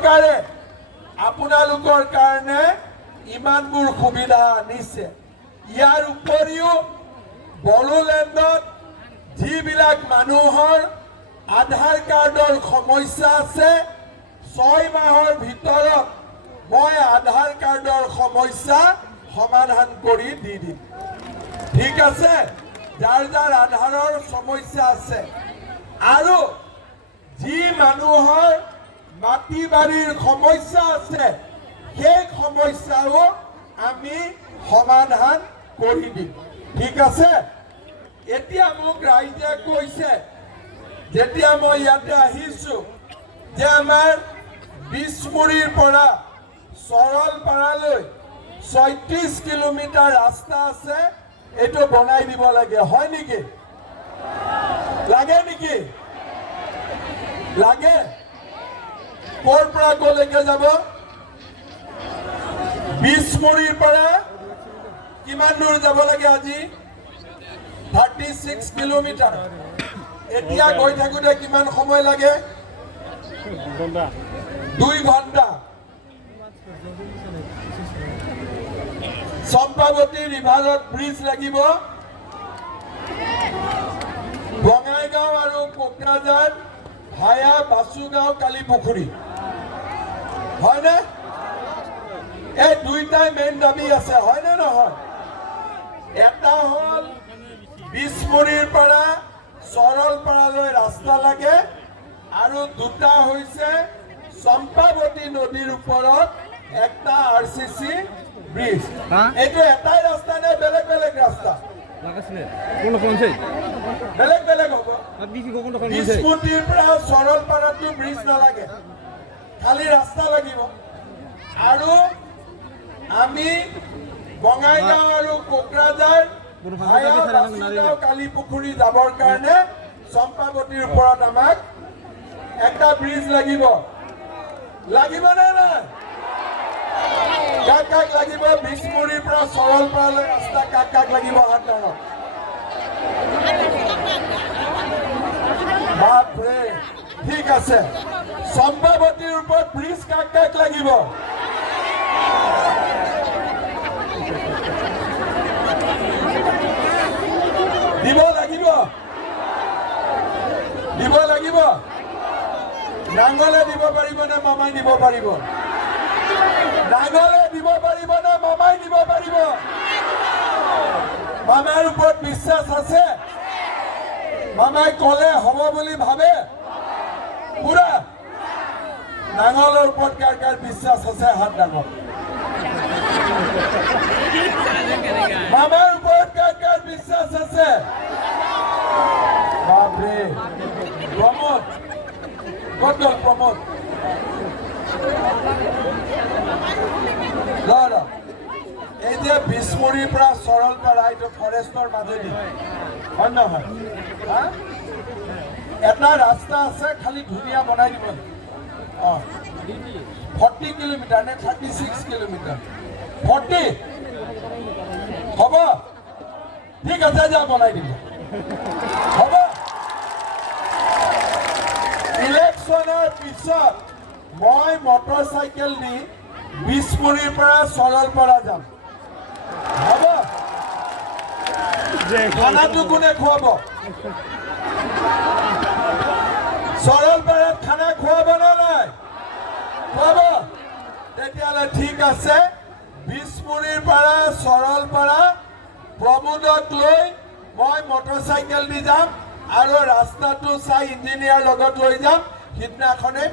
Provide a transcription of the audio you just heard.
চৰকাৰে আপোনালোকৰ কাৰণে ইমানবোৰ সুবিধা আনিছে। ইয়াৰ উপৰিও বড়োলেণ্ডত যিবিলাক মানুহৰ আধাৰ কাৰ্ডৰ সমস্যা আছে 6 মাহৰ ভিতৰত মই আধাৰ কাৰ্ডৰ সমস্যা সমাধান কৰি দি দিম। ঠিক আছে, যাৰ যাৰ আধাৰৰ সমস্যা আছে আৰু যি মানুহৰ মাটি বাৰীৰ সমস্যা আছে সেই সমস্যাও আমি সমাধান কৰি দিম। ঠিক আছে, এতিয়া মোক ৰাইজে কৈছে যেতিয়া মই ইয়াতে আহিছো যে আমাৰ বিছমুৰীৰ পৰা সৰলপাৰালৈ 36 কিলোমিটাৰ ৰাস্তা আছে, এইটো বনাই দিব লাগে। হয় নেকি? লাগে নেকি? লাগে? ক'ৰ পৰা ক'লৈকে যাব? বিছমুৰীৰ পৰা কিমান দূৰ যাব লাগে আজি? 36 কিলোমিটাৰ। এতিয়া গৈ থাকোঁতে কিমান সময় লাগে? 2 ঘণ্টা। চম্পাৱতী ৰিভাৰত ব্ৰিজ লাগিব, বঙাইগাঁও আৰু কোকৰাঝাৰ ভায়া বাসুগাঁও কালিপুখুৰী। হয়নে? এই দুইটাই মেইন দাবী আছে, হয়নে নহয়? এটা হ'ল বিছমুৰীৰ পৰা সৰলপাৰালৈ ৰাস্তা লাগে আৰু দুটা হৈছে চম্পাৱতী নদীৰ ওপৰত একটা RCC ব্ৰিজ। এইটো এটাই ৰাস্তা নে বেলেগ বেলেগ ৰাস্তা? বেলেগ বেলেগ হ'ব। বিছমুৰীৰ পৰা সৰলপাৰাটো ব্ৰিজ নালাগে, খালি ৰাস্তা লাগিব। আৰু আমি বঙাইগাঁও আৰু কোকৰাঝাৰ কালিপুখুৰী যাবৰ কাৰণে চম্পাৱতীৰ ওপৰত আমাক একটা ব্ৰিজ লাগিব। লাগিব নে নাই? কাক কাক লাগিব? বিছমুৰীৰ পৰা সৰলপাৰালৈ ৰাস্তা কাক কাক লাগিব? হাত ধৰক। বাপৰে, ঠিক আছে। চম্পাৱতীৰ ওপৰত ব্ৰিজ কাক কাক লাগিব? দিব লাগিব, দিব লাগিব। নাঙলে দিব পাৰিব নে মামাই দিব পাৰিব? নাঙলে দিব পাৰিব নে মামাই দিব পাৰিব? মামাৰ ওপৰত বিশ্বাস আছে? মামাই ক'লে হ'ব বুলি ভাবে? পুৰা? নাঙলৰ ওপৰত কাৰ কাৰ বিশ্বাস আছে হাত দাঙক। মামাৰ ওপৰত কাৰ কাৰ বিশ্বাস আছে? বাপৰে, প্ৰমোদ ক'ত গ'ল? প্ৰমোদ এই যে বিছমুৰীৰ পৰা সৰলপাৰা এইটো ফৰেষ্টৰ মাজেদি, হয় নহয়? এটা ৰাস্তা আছে, খালি ধুনীয়া বনাই দিব। 40 কিলোমিটাৰ নে 36 কিলোমিটাৰ? 40 হ'ব? ঠিক আছে, যা বনাই দিব। হ'ব? ইলেকশ্যনৰ পিছত মই মটৰচাইকেল দি বিছমুৰীৰ পৰা সৰলপাৰা যাম। হ'ব? খানাটো কোনে খুৱাব? সৰলপাৰাত খানা খুৱাব নে নাই? খুৱাব? তেতিয়াহ'লে ঠিক আছে, বিছমুৰীৰ পৰা সৰলপাৰা প্ৰমোদক লৈ মই মটৰচাইকেল দি যাম আৰু ৰাস্তাটো চাই ইঞ্জিনিয়াৰ লগত লৈ যাম। সিদিনাখনে